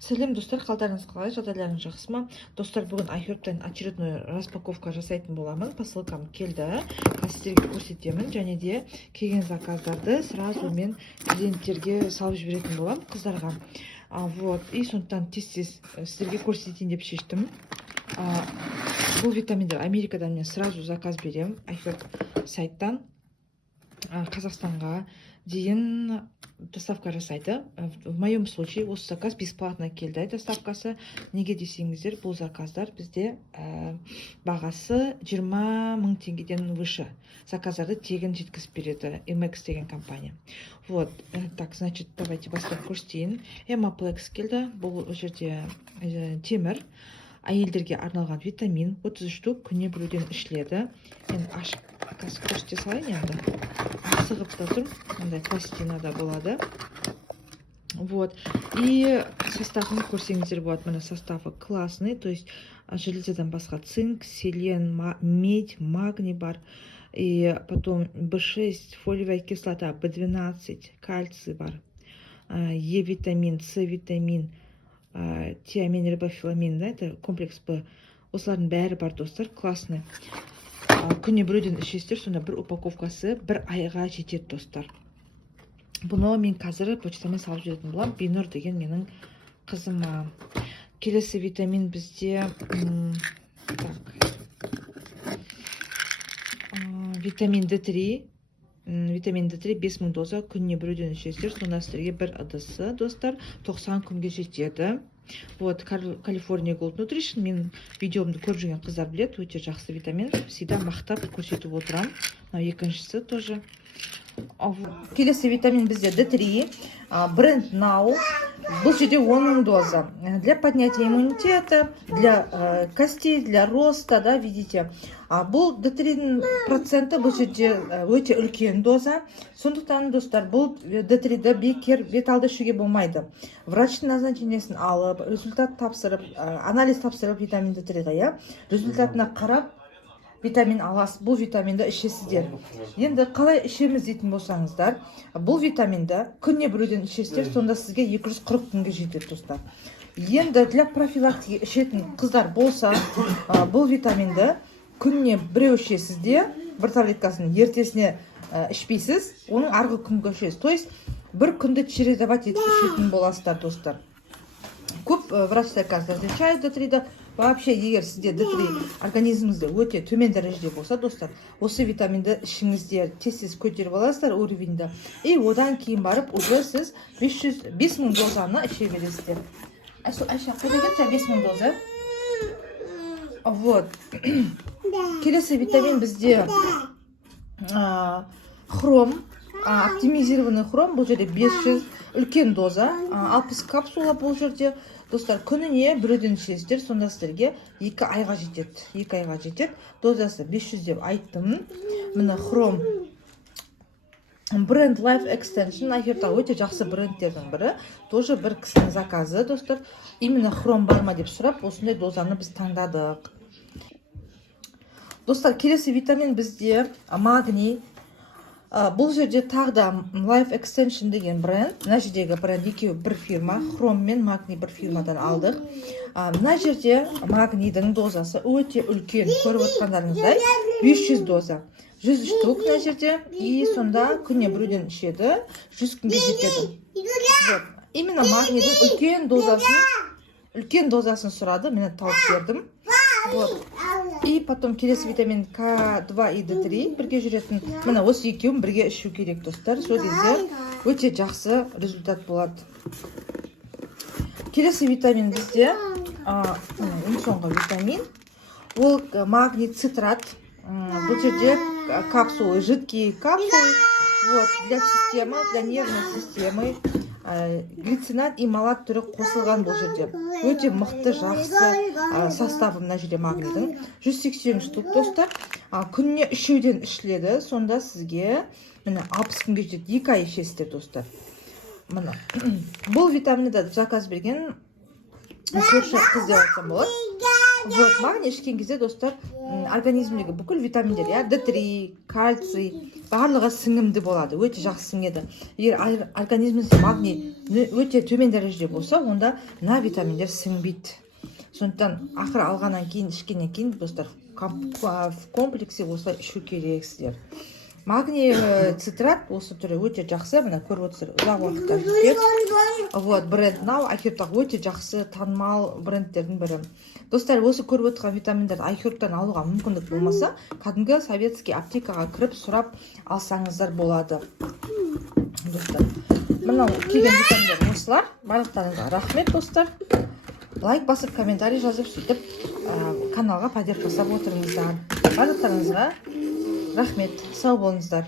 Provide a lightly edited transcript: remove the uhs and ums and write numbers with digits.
Сәлем достар, қалдарыңыз қалай, жағдайларыңыз жақсы ма? Достар, бүгін iHerb-тен очередной распаковка жасайтын боламын. Посылкам келді, сіздерге көрсетемін, және де келген заказдарды сразу мен клиенттерге салып жіберетін боламын, қыздарға. Вот, и сондықтан тез-тез сіздерге көрсетейін деп шештім. Бұл витаминдер Америкадан мен сразу заказ беремін, iHerb сайттан. Қазақстанға дейін доставка жасайды. В моем случае осы заказ бесплатно келді доставкасы. Неге десеңіздер, бұл заказдар бізде бағасы 20 000 теңгеден выше. Заказдарды тегін жеткізіп береді MX деген компания. Вот, так, значит, давайте бастап көрсетейін. Hemaplex келді. Бұл жерде темір. Әйелдерге арналған витамин 30 штук күніне біреуден ішіледі. Мен ашып көрсете салайын енді. Сығып та тұр. Мындай пластинада болады. Вот. И составын көрсеңіздер болады. Мына составы классный. То есть железадан басқа цинк, селен, медь, магний бар. И потом B6, фолиевая кислота, B12, кальций бар. Е витамин, С витамин, тиамин, рибофиламин, да, это комплекс Б. Осылардың бәрі бар достар, классный. Күніне біреуден ішесіздер, сонда бір упаковкасы бір айға жетеді достар. Бұны мен қазір почтамен салып жүретін болам. Бинур деген менің қызыма. Келесі витамин бізде витамин D3. Витамин D3 5000 доза күніне біреуден ішесіздер, сонда сіздерге бір ыдысы достар 90 күнге жетеді. Вот, California Gold Nutrition, мен видеомды көріп жүрген қыздар біледі, өте жақсы витамин. Всегда мақтап көрсетіп отырам. Екіншісі тоже. Келесі витамин бізде D3, бренд Now. Бұл жерде 10 000 доза. Для поднятия иммунитета, для костей, для роста, да, видите. Бұл D3 проценті бұл жерде өте үлкен доза. Сондықтан, достар, бұл D3-ді бекер бет алды ішуге болмайды. Врачтың назначениесін алып, результат тапсырып, анализ тапсырып витамин D3-ға, результатына қарап, витамин аласыз. Бұл витаминді ішесіздер. Енді қалай ішеміз дейтін болсаңыздар, бұл витаминді күніне біреуден ішесіздер, сонда сізге 240 күнге жетеді, достар. Енді для профилактики ішетін қыздар болса, бұл витаминді күніне біреу ішесізде, бір таблеткасын ертесіне ішпейсіз, оның арғы күнге ішесіз. То есть, бір күнді чередовать етіп ішетін боласыздар, достар. Көп врачтар қазір различают D3-ді. Вообще, егер сізде D3 организміңізде өте төмен дәрежеде болса, достар, осы витаминді ішіңіздер, тез-тез көтеріп аласыздар уровеньді. И одан кейін барып, уже сіз 5000 дозаны іше бересіздер. Айша, қайда кетті 5000 доза? Вот. Келесі витамин бізде хром, оптимизированный хром, бұл жерде 500 үлкен доза, 60 капсула бұл жерде. Достар, күніне біреуден ішесіздер, сонда сіздерге 2 айға жетеді. 2 айға жетеді. Дозасы 500 деп айттым. Міне хром. Бренд Life Extension, iHerb өте жақсы брендтердің бірі. Тоже бір кісінің заказы, достар. Именно хром бар ма деп сұрап, осындай дозаны біз таңдадық. Достар, келесі витамин бізде магний. Бұл жерде тағда Life Extension деген бренд. Мына жердегі бренд екеуі бір фирма. Хром мен магний бір фирмадан алдық. Мына жерде магнийдің дозасы өте үлкен. Көріп отқандарыңыздай 500 доза. 100 штук мына жерде. И сонда күніне біреуден ішеді. 100 күнге жетеді. Именно магнийдің үлкен дозасын сұрады. Мен тауып бердім. Вот. И потом келесі витамин К2 и D3 бірге жүретін. Мына осы екеуін бірге ішу керек, достар. Сол кезде өте жақсы результат болады. Келесі витамин бізде ең соңғы витамин. Ол магний цитрат. Бұл жерде капсулы, жидкие капсулы. Вот, для системы, для нервной системы. Глицинат и малат түрі қосылған бұл жерде. Өте мықты жақсы составы мына жерде магнийдің. 180 штук, достар. Күніне үшеуден ішіледі. Сонда сізге 60 күнге жетеді. 2 ай ішесіздер, достар. Бұл витаминді заказ берген көрші қыз деп айтсам болады. Вот, магний ішкен кезде достар организмдегі бүкіл витаминдер, D3, кальций барлығы сіңімді болады, өте жақсы сіңеді. Егер организміңізде магний өте төмен дәрежеде болса, онда мына витаминдер сіңбейді. Сондықтан ақыры алғаннан кейін, ішкеннен кейін достар в комплексе осылай ішу керексіздер. Магний цитрат осы түрі өте жақсы, мына көріп отырсыздар, ұзақ уақыттан жетеді. Вот, бренд мынау Айхербтағы өте жақсы танымал брендтердің бірі. Достар, осы көріп отырған витаминдерді Айхербтан алуға мүмкіндік болмаса, кәдімгі советский аптекаға кіріп сұрап алсаңыздар болады. Достар, мынау келген витаминдер осылар. Барлықтарыңызға рахмет достар. Лайк басып, комментарий жазып, сөйтіп каналға поддержка жасап отырыңыздар. Барлықтарыңызға рахмет, сау болыңыздар.